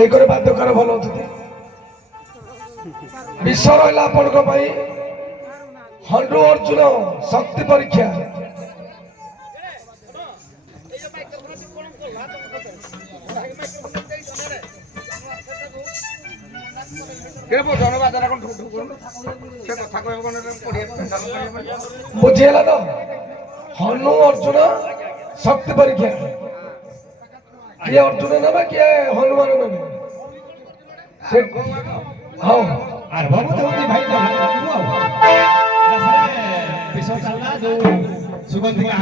এই করে বাধ্য করে ভালো অতিথি বিশ্ব রহিলা আপনার পাই হন্ডু অর্জুন শক্তি পরীক্ষা বুঝিলা তো হনু অর্জুন শক্তি পরীক্ষা কিଏ ଅର୍ଜୁନ ନେବେ କିଏ ହନୁମାନ ନେବେ ହଉ ଆରମ୍ଭ ହଉଛି ଭାଇ ବିଷୟ ଚାଲିଲା ଯୋଉ ସୁଗନ୍ଧିକା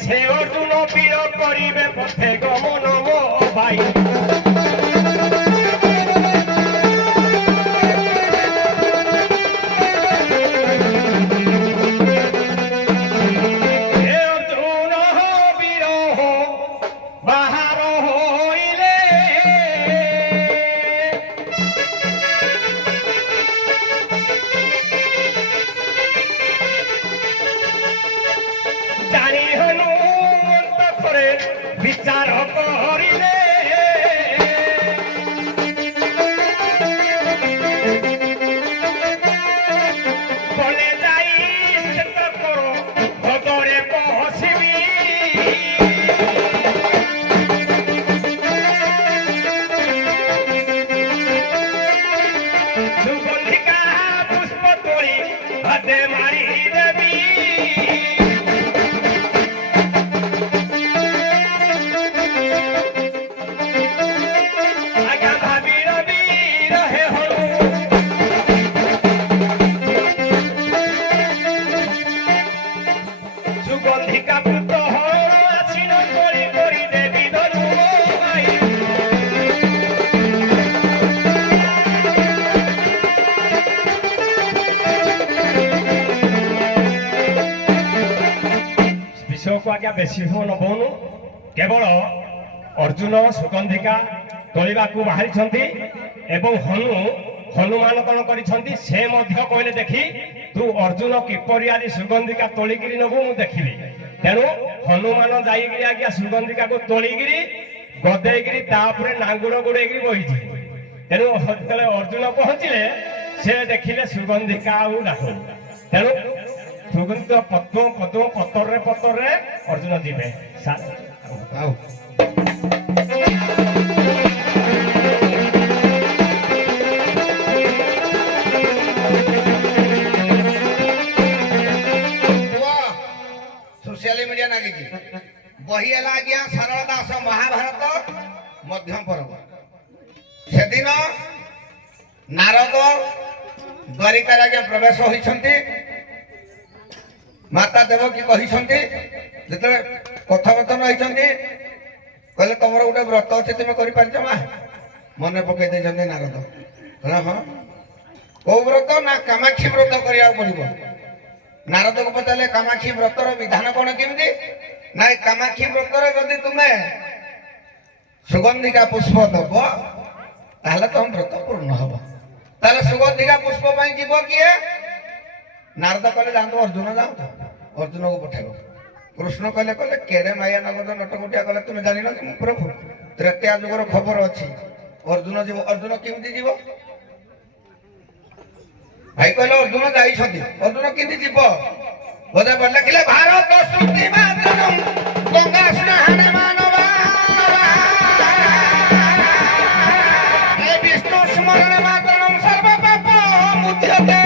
से अर्जुन पीर करिबे पथे गमन मो भाई विचार करिले बोले जाई चित करो भगरे पहुँचबी सुगंधिका पुष्प तोड़ी हदे मारी देवी आज्ञा बेसी नबनु केवल अर्जुन सुगंधिका तोलिबा को बाहरी हनुमान कौन करिसें से कहले देखी तू अर्जुन किपरि आज सुगंधिका तोलिकी नबु मु देखिली तेणु हनुमान जाइए आज्ञा सुगंधिका को तोलिकी गदेगी नांगुड़ गुड़े बही तेणु अर्जुन पहुँचले से देखिले सुगंधिका तेणु सुगंध पद्म पद्म पतर अर्जुन जीवे सोशल मीडिया लगी बही है आज्ञा सारला दास महाभारत मध्यम पर्व से दिन नारद द्वारिका आज्ञा प्रवेश होती माता देवकी कहते जो कथावचन होती कहले तुम गोटे व्रत अच्छे तुम कर मन पकई नारद हाँ कौ व्रत ना कामाक्षी व्रत करा पड़ो नारद को पचारे कामाक्षी व्रतर विधान कौन केमती ना कामाक्षी व्रतर जदि तुम्हें सुगंधिका पुष्प दब ताहले तुम व्रत पूर्ण हम ताहले सुगंधिका पुष्प जीव किए नारद कहले जातु अर्जुन जाओ अर्जुन को पठेब କୃଷ୍ଣ କହିଲେ କହିଲେ କେଡେ ମାୟା ନଗଦ ନଟକୁଟିଆ କଲେ ତୁମେ ଜାଣିନ କି ମୁଁ ପ୍ରଭୁ ତ୍ରେତୟା ଯୁଗର ଖବର ଅଛି ଅର୍ଜୁନ ଯିବ ଅର୍ଜୁନ କେମିତି ଯିବ ଭାଇ କହିଲେ ଅର୍ଜୁନ ଯାଇଛନ୍ତି ଅର୍ଜୁନ କେମିତି ଯିବ ବୋଧେ ଲେଖିଲେ ଭାରତ ଶ୍ରୁତି ମାତରମ୍ ଗଙ୍ଗା ସ୍ନାନ ମାନବା ଏ ବିଷ୍ଣୁ ସ୍ମରଣ ମାତରମ୍ ସର୍ବ ପାପ ମୁଚ୍ୟତେ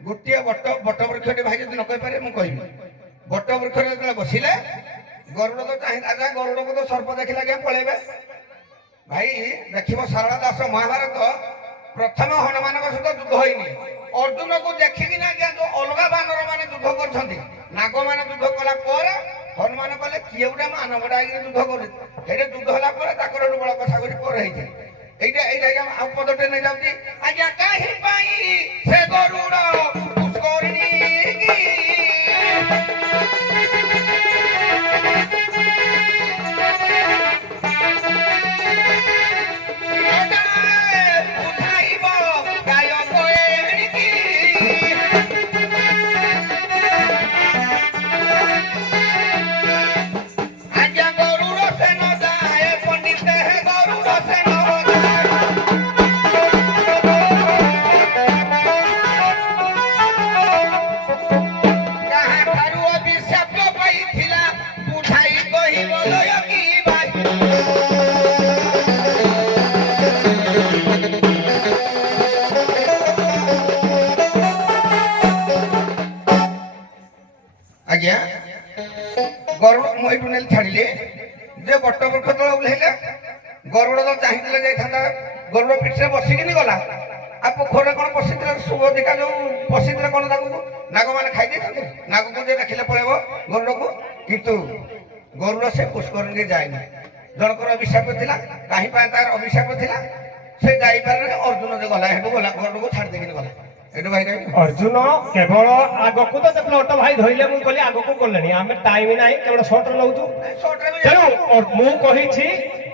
ଗୋଟିଏ ବଟ ବୃକ୍ଷଟି ଭାଇ ଯଦି ନ କହିପାରେ ମୁଁ କହିବି ବଟ ବୃକ୍ଷରେ ଯେତେବେଳେ ବସିଲେ ଗରୁଡ଼ ତ ଚାହିଁ ରାଜା ଗରୁଡ଼କୁ ତ ସର୍ପ ଦେଖିଲା ଆଜ୍ଞା ପଳେଇବେ ଭାଇ ଦେଖିବ ଶାରଳା ଦାସ ମହାଭାରତ ପ୍ରଥମ ହନୁମାନଙ୍କ ସହିତ ଯୁଦ୍ଧ ହେଇନି ଅର୍ଜୁନକୁ ଦେଖିକିନା ଆଜ୍ଞା ଯୋଉ ଅଲଗା ବାନର ମାନେ ଯୁଦ୍ଧ କରୁଛନ୍ତି ନାଗମାନେ ଯୁଦ୍ଧ କଲା ପରେ ହନୁମାନ କହିଲେ କିଏ ଗୋଟେ ମାନବଟା ହେଇକି ଯୁଦ୍ଧ କରୁଛି ସେଇଟା ଯୁଦ୍ଧ ହେଲା ପରେ ତାଙ୍କର ବଳ କଷା କରି ପରେ ହେଇଯାଏ এইটা এইটা ଆଉ ପଦଟେ ନେଇ ଯାଉଛି ଆଜ୍ଞା କାହିଁ ପାଇଁ ସେ ଗରୁଡ଼ ପୁଷ୍କରିଣୀ ବୁଝାଇବ ଗାୟକ ଏଣିକି ଆଜ୍ଞା ଗରୁଡ଼ ସେନ ଯାଏ ପଣ୍ଡିତ ଗରୁଡ଼ ସେନ ଆଜ୍ଞା ଗରୁଡ଼ ମୁଁ ଏଇଠୁ ନେଲି ଛାଡ଼ିଲି ଯେ ବଟ ବୃକ୍ଷ ତଳେ ଓହ୍ଲେଇଲେ ଗରୁଡ଼ ତ ଚାହିଁଥିଲେ ଯାଇଥାନ୍ତା ଗରୁଡ଼ ପିଠିରେ ବସିକିନି ଗଲା ଆଉ ପୋଖରୀରେ କଣ ପଶିଥିଲା ସୁଗନ୍ଧିକା ଯୋଉ ପଶିଥିଲା କଣ ତାକୁ ନାଗମାନେ ଖାଇ ଦେଇଛନ୍ତି? ନାଗକୁ ଯେ ଦେଖିଲେ ପଳେଇବ ଗରୁଡ଼କୁ, କିନ୍ତୁ ଗରୁଡ଼ ସେ ପୁଷ୍କରିଣୀ ଯାଇନି। ଜଣଙ୍କର ଅଭିଶାପ ଥିଲା, କାହିଁ ପାଇଁ ତାର ଅଭିଶାପ ଥିଲା ସେ ଯାଇପାରିଲେ। ଅର୍ଜୁନ ଯେ ଗଲା ହେଠୁ ଗଲା ଗରୁଡ଼କୁ ଛାଡ଼ି ଦେଇକିନି ଗଲା। ଏଠୁ ଭାଇ କହିବି ଅର୍ଜୁନ କେବଳ ଆଗକୁ ତ ଦେଖିଲ ଅଟ ଭାଇ ଧଇଲେ, ମୁଁ କହିଲି ଆଗକୁ ଗଲେଣି, ଆମେ ଟାଇମ ନାହିଁ କେବଳ ସର୍ଟ ନଉଛୁ। ତେଣୁ ମୁଁ କହିଛି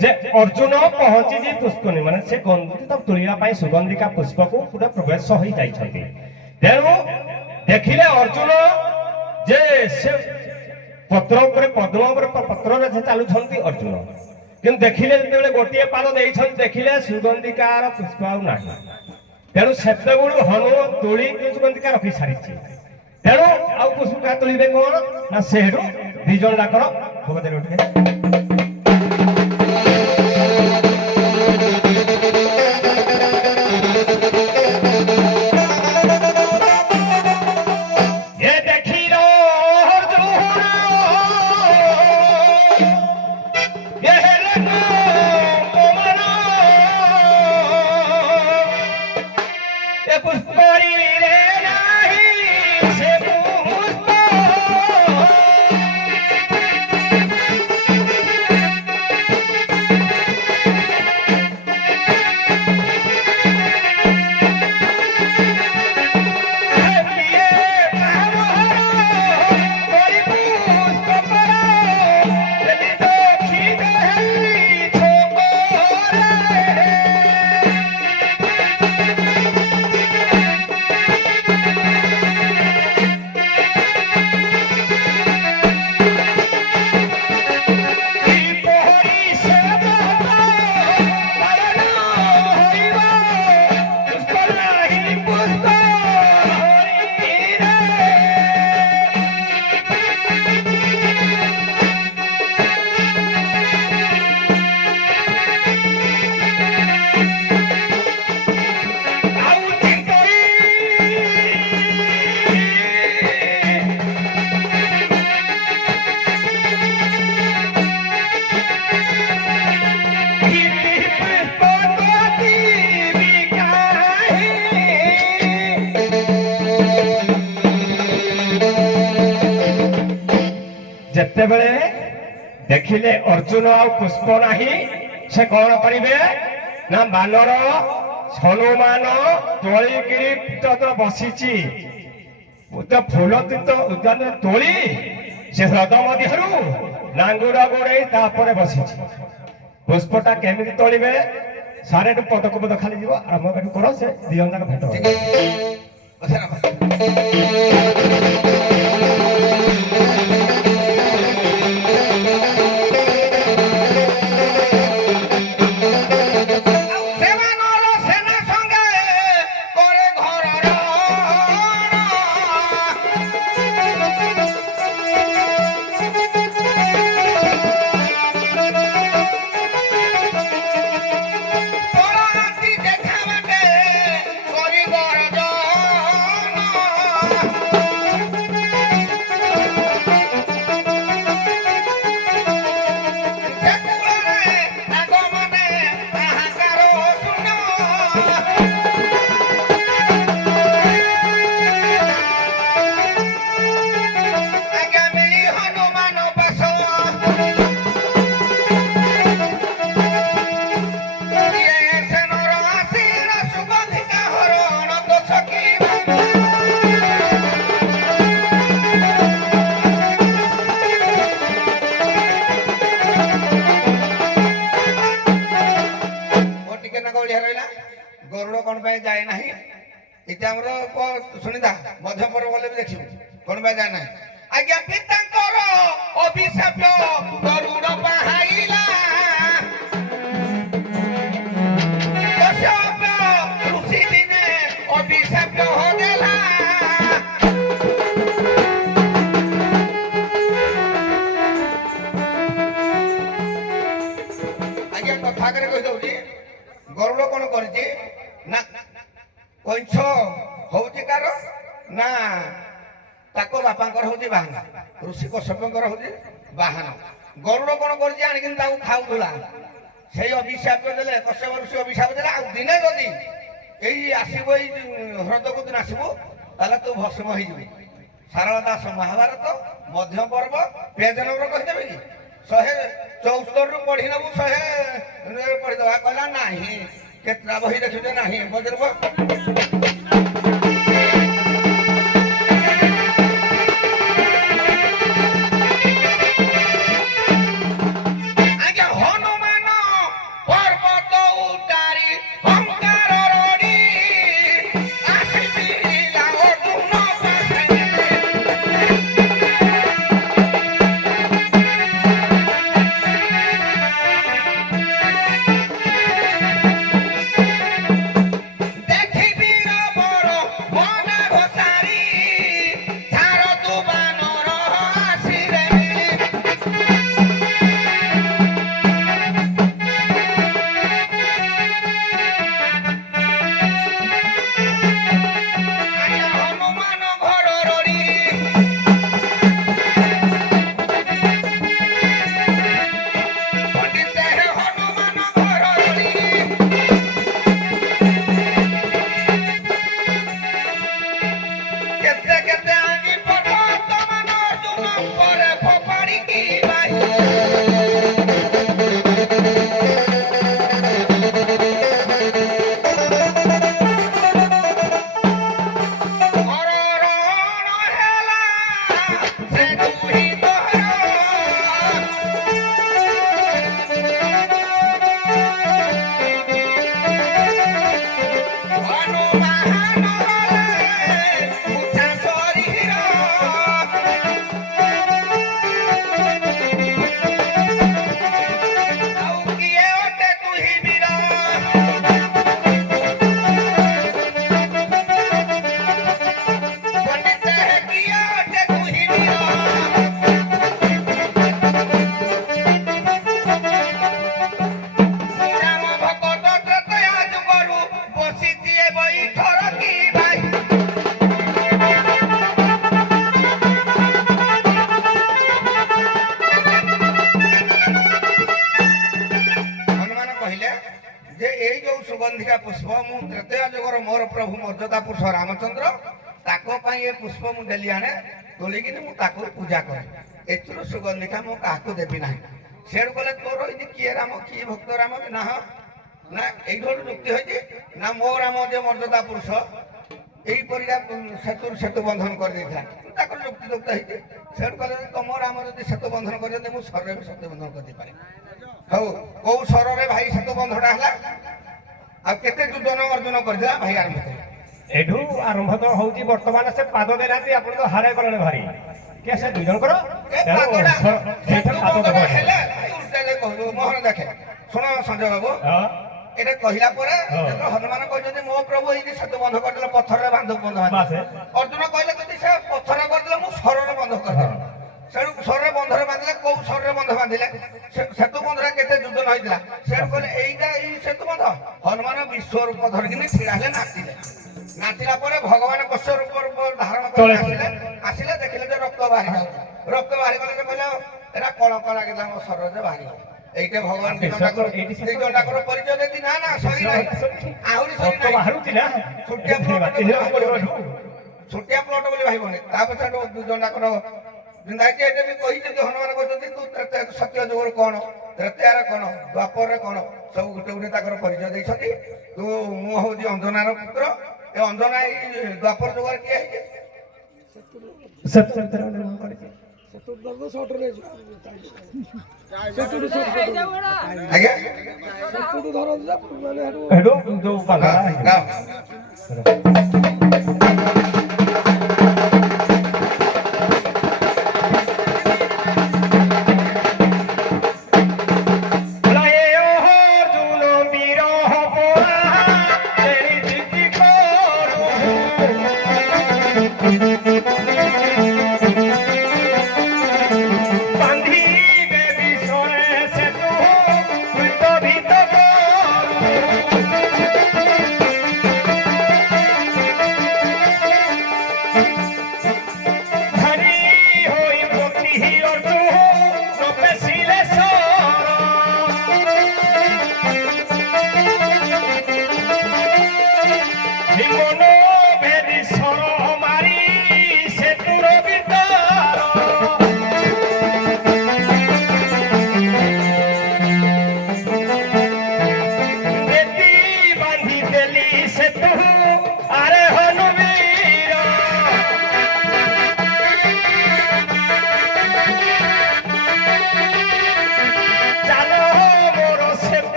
ଯେ ଅର୍ଜୁନ ପହଞ୍ଚିଛି ପୁଷ୍କରିଣୀ, ମାନେ ସେ ଗନ୍ଧି ତ ତୁଳିବା ପାଇଁ ସୁଗନ୍ଧିକା ପୁଷ୍ପକୁ ପୁରା ପ୍ରବେଶ ହୋଇ ଯାଇଛନ୍ତି। ତେଣୁ ଦେଖିଲେ ଅର୍ଜୁନ ଯେ ସେ ପତ୍ର ଉପରେ ପଦ୍ମ ଉପରେ ପତ୍ରରେ ସେ ଚାଲୁଛନ୍ତି ଅର୍ଜୁନ, କିନ୍ତୁ ଦେଖିଲେ ଯେତେବେଳେ ଗୋଟିଏ ପାଦ ଦେଇଛନ୍ତି ଦେଖିଲେ ସୁଗନ୍ଧିକାର ପୁଷ୍ପ ଆଉ ନାହିଁ। ତେଣୁ ସେତେବେଳୁ ହନୁ ତୁଳି ସୁଗନ୍ଧିକା ରଖି ସାରିଛି। ତେଣୁ ଆଉ ପୁଷ୍ପକା ତୁଳିବେ କଣ ନା ସେଠୁ ଦି ଜଣ ଯାକର ଭୋଗ ଦେଲେ ଉଠିଲେ। ଯେତେବେଳେ ଦେଖିଲେ ଅର୍ଜୁନ ଆଉ ପୁଷ୍ପ ନାହିଁ, ସେ କଣ କରିବେ ନା ବାନର ହନୁମାନ ତୋଳିକିରି ବସିଛି ଫୁଲ ଉଦ୍ୟାନ ତୋଳି ସେ ହ୍ରଦ ମଧ୍ୟରୁ ଲାଙ୍ଗୁଡ ଗୋଡେଇ ତାପରେ ବସିଛି। ପୁଷ୍ପଟା କେମିତି ତୋଳିବେ? ସାରେଠୁ ପଦକୁ ପଦ ଖାଲି ଯିବ, ଆରମ୍ଭ କର, ସେ ଦି ଜଣ ଯାକ ଭେଟ ଠିକ ଅଛି। ଗରୁଡ଼ କଣ ପାଇଁ ଯାଏ ନାହିଁ? ଏଠି ଆମର ଶୁଣିଥା ମଧ୍ୟପର ଗଲେ ବି ଦେଖିବୁ କଣ ପାଇଁ ଯାଏ ନାହିଁ। ଆଜ୍ଞା ପିତାଙ୍କର ଅଭିଶାପ ଗରୁଡ଼ ବାହାଇଲା, ଋଷି ଦିନେ ଅଭିଶାପ ଦେଲା। ଆଜ୍ଞା କଥା କରି କହିଦଉଛି, ଗରୁଡ଼ କଣ କରିଛି ନା କଇଁଛ ହଉଛି କାର ନା ତାଙ୍କ ବାପାଙ୍କର ହଉଛି ବାହାନ, ଋଷି କଶ୍ୟପଙ୍କର ହଉଛି ବାହାନ। ଗରୁଡ଼ କଣ କରିଛି ଆଣିକି ତାକୁ ଖାଉଥିଲା, ସେଇ ଅଭିଶାପ ଦେଲେ କଶ୍ୟପ ଋଷି ଅଭିଶାପ ଦେଲେ। ଆଉ ଦିନେ ଯଦି ଏଇ ଆସିବ ଏଇ ହ୍ରଦକୁ ଦିନ ଆସିବୁ ତାହେଲେ ତୁ ଭସ୍ମ ହେଇଯିବୁ। ସାରଳା ଦାସ ମହାଭାରତ ମଧ୍ୟ ପର୍ବ ପେଜ ନମ୍ବର କହିଦେବେ କି 174ରୁ ପଢି ନେବୁ 100 ପଢିଦେବା କହିଲା ନାହିଁ କେତେଟା ବହି ଦେଖୁଛେ ନାହିଁ ବଜରବ ସୁଗନ୍ଧିକା ପୁଷ୍ପ ମୁଁ ତ୍ରେତୟା ଯୁଗର ମୋର ପ୍ରଭୁ ମର୍ଯ୍ୟାଦା ପୁରୁଷ ରାମଚନ୍ଦ୍ର ତାଙ୍କ ପାଇଁ ଏ ପୁଷ୍ପ ମୁଁ ଡେଲି ଆଣେ ତୋଳିକିନି ମୁଁ ତାକୁ ପୂଜା କରେ। ଏଥିରୁ ସୁଗନ୍ଧିକା ମୁଁ କାହାକୁ ଦେବି ନାହିଁ। ସେଠୁ କହିଲେ ତୋର ଏଇଠି କିଏ ରାମ କିଏ ଭକ୍ତ ରାମ ନା ନା ଏଇଠୁ ଯୁକ୍ତି ହୋଇଛି ନା ମୋ ରାମ ଯେ ମର୍ଯ୍ୟାଦା ପୁରୁଷ ଏଇପରିକା ସେତୁ ବନ୍ଧନ କରିଦେଇଥିଲା ତାଙ୍କର ଯୁକ୍ତିଯୁକ୍ତ ହେଇଛି। ସେଠୁ କହିଲେ ତମ ରାମ ଯଦି ସେତୁ ବନ୍ଧନ କରିଛନ୍ତି ମୁଁ ସ୍ୱରରେ ବି ସେତୁ ବନ୍ଧନ କରିଦେଇପାରେ। ହଉ କୋଉ ସ୍ୱରରେ ଭାଇ ସେତୁ ବନ୍ଧଟା ହେଲା ଆଉ କେତେ ଯୋଜନ ଅର୍ଜନ କରିଦେଲା ଭାଇ ଆରମ୍ଭ କଲେ। ଏଠୁ ଆରମ୍ଭ ତ ହଉଛି ବର୍ତ୍ତମାନ ସେ ପାଦ ଦେନାହାନ୍ତି ଆପଣ ତ ହାରାଇ ଗଲେଣି ଭାରି କେ ସେ ଦୁଇ ଜଣଙ୍କର ମୋହନ ଦେଖେ ଶୁଣ ସଞ୍ଜୟ ବାବୁ এটা কহিলা পরে হনুমান কইছন্তি মো প্রভু এই সেতু বন্ধ করদেলে পথরে বান্ধব বন্ধ অর্জুন কইলে যদি সে পথরে করদেলে মু সররে বন্ধ করদেলে সেটু সররে বন্ধরে বাঁধিলে কোউ সররে বন্ধ বাঁধিলে সেতু বন্ধরে কেতে যোজন হইতিলা সেটু কইলে এইটা এই সেতু বন্ধ হনুমান বিশ্বরূপ ধরিকিনি ছিড়া হলে নাচিলে নাচিলা পরে ভগবান কষ্ট রূপ ধারণ করে আসিলে দেখিলে যে রক্ত বাহারি যাচ্ছে রক্ত বাহারি গলে যে কইলে এরা কল কলা কে আমার শরীরে বাহারি গেল এইটা ভগবান দুইজনটাকর পরিচয় দেতি না না সরি নাই আহুরি সরি নাই বাহারুতিলা ଛୋଟିଆ ପ୍ଲଟ ବୋଲି ଭାବିବନି ତାପରେ ଦୁଇଜଣଙ୍କର ଜିନ୍ଦାକି ଏଇଟା ବି କହିଛନ୍ତି ହନୁମାନ କହିଛନ୍ତି ତୁ ସତ୍ୟ ଯୁଗର କଣ ତ୍ରେତୟାର କଣ ଦ୍ୱାପରରେ କଣ ସବୁ ଗୋଟେ ଗୋଟେ ତାଙ୍କର ପରିଚୟ ଦେଇଛନ୍ତି। ତୁ ମୁଁ ହଉଛି ଅଞ୍ଜନାର ପୁତ୍ର ଏ ଅଞ୍ଜନା ଏଇ ଦ୍ୱାପର ଯୁଗରେ କିଏ ହେଇଛି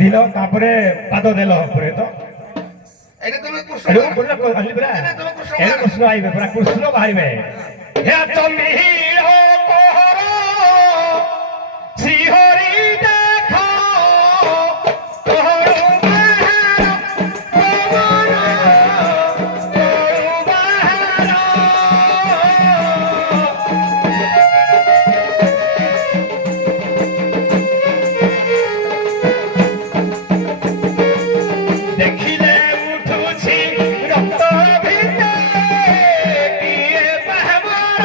ବାନ୍ଧିଲ ତାପରେ ପାଦ ଦେଲ ଉପରେ ତ ଏଇଟା ତମେ କୃଷ୍ଣ ଏଠୁ ବାହାନ। ପୁରା କହିଲି ପରା ଏଇଟା ତମେ କୃଷ୍ଣ ଏ ବାହାନ। କୃଷ୍ଣ ଆଇବେ ପୁରା କୃଷ୍ଣ ବାହାରିବେ ହେ ଚମିଳ କୋହର ଶ୍ରୀହରି ଦେଖ ତୋରୁ ବାହାର ପବନ ତୋରୁ ବାହାର ଦେଖିଲେ ଉଠୁଛି ରକ୍ତ ଭିତରେ କିଏ ବାହାବର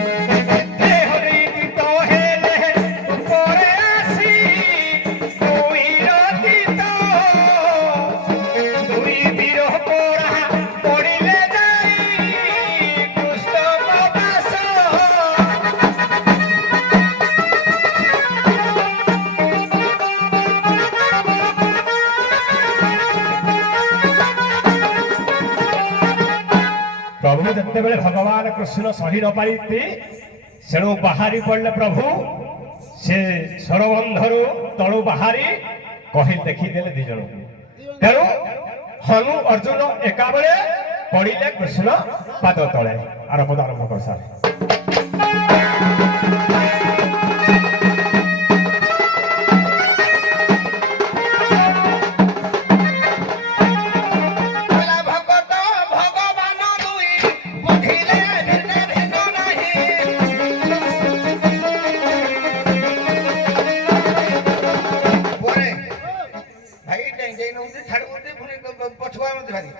ହରି ଗୀତ ହେଲେ ଉପରେ ଆସି ଦୁଇ ରତିତ ଦୁଇ ବୀର ପୋଡ଼ା ପଡ଼ିଲେ ଯାଇ କୃଷ୍ଣ ବାସ ପ୍ରଭୁ ଯେତେବେଳେ ଭଗବାନ କୃଷ୍ଣ ସହି ନ ପାରିନ୍ତି ସେଣୁ ବାହାରି ପଡ଼ିଲେ ପ୍ରଭୁ ସେ ସରବନ୍ଧରୁ ତଳୁ ବାହାରି କହି ଦେଖିଦେଲେ ଦି ଜଣକୁ ତେଣୁ ହନୁ ଅର୍ଜୁନ ଏକାବେଳେ ପଡ଼ିଲେ କୃଷ୍ଣ ପାଦ ତଳେ ଆରମ୍ଭ ଆରମ୍ଭ କରିସାରେ କହିଲା ଭଗତ ଭଗବାନ ଦୁଇ ବୁଝିଲେ ଭିନ୍ନ ଭିନ୍ନ ନାହିଁ। ପରେ ଭାଇ ଡେଙ୍ଗେଇ ନଉଛି ଛାଡୁଛନ୍ତି ପୁଣି ପଛୁଆ ମତେ ଭାରି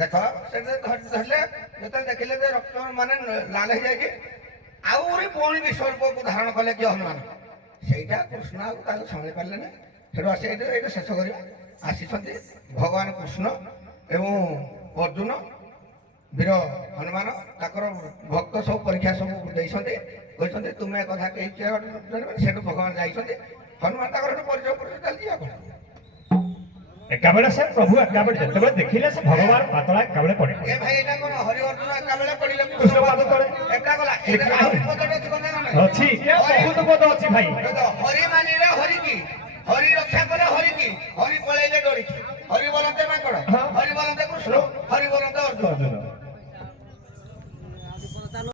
ଦେଖ ସେଠି ଧରିଲେ ଯେତେବେଳେ ଦେଖିଲେ ଯେ ରକ୍ତ ମାନେ ଲାଲ ହେଇଯାଇଛି ଆହୁରି ପୁଣି ବିଶ୍ୱରୂପକୁ ଧାରଣ କଲେ କି ହନୁମାନ ସେଇଟା କୃଷ୍ଣ ଆଉ ତାକୁ ସମ୍ଭାଳି ପାରିଲେନି ସେଠୁ ଆସି ଏଇଟା ଶେଷ କରିବା ଆସିଛନ୍ତି ଭଗବାନ କୃଷ୍ଣ ଏବଂ ଅର୍ଜୁନ ବୀର ହନୁମାନ ତାଙ୍କର ଭକ୍ତ ସବୁ ପରୀକ୍ଷା ସବୁ ଦେଇଛନ୍ତି କହିଛନ୍ତି ତୁମେ ଏ କଥା କେହି ଜାଣିବେ ସେଠୁ ଭଗବାନ ଯାଇଛନ୍ତି ହନୁମାନ ତାଙ୍କର ସେଠୁ ପରିଚୟ ପରିଚୟ ଚାଲିଛି ଆଉ କଣ ଏକାବେଳେ ସେ ପ୍ରଭୁ ଏକାବେଳେ ଯେତେବେଳେ ଦେଖିଲେ ସେ ଭଗବାନ ପାତଳା ଏକାବେଳେ ପଡ଼ିଲେ ଏ ଭାଇ ଏଇଟା କଣ ହରି ଅର୍ଜୁନ ଏକାବେଳେ ପଡ଼ିଲେ କୃଷ୍ଣ ପାଦ ତଳେ ଏକା ଗଲା ଏଇଟା ଆହୁରି ପଦଟେ ଅଛି କଣ ଜାଣିଲ? ଅଛି ଏ ବହୁତ ପଦ ଅଛି ଭାଇ ହରି ମାନିଲେ ହରି କି ହରି ରକ୍ଷା କଲେ ହରି କି ହରି ପଳେଇଲେ ଡରିକି ହରି ବୋଲନ୍ତେ ମାଙ୍କଡ ହରି ବୋଲନ୍ତେ କୃଷ୍ଣ ହରି ବୋଲନ୍ତେ ଅର୍ଜୁନ ଅର୍ଜୁନ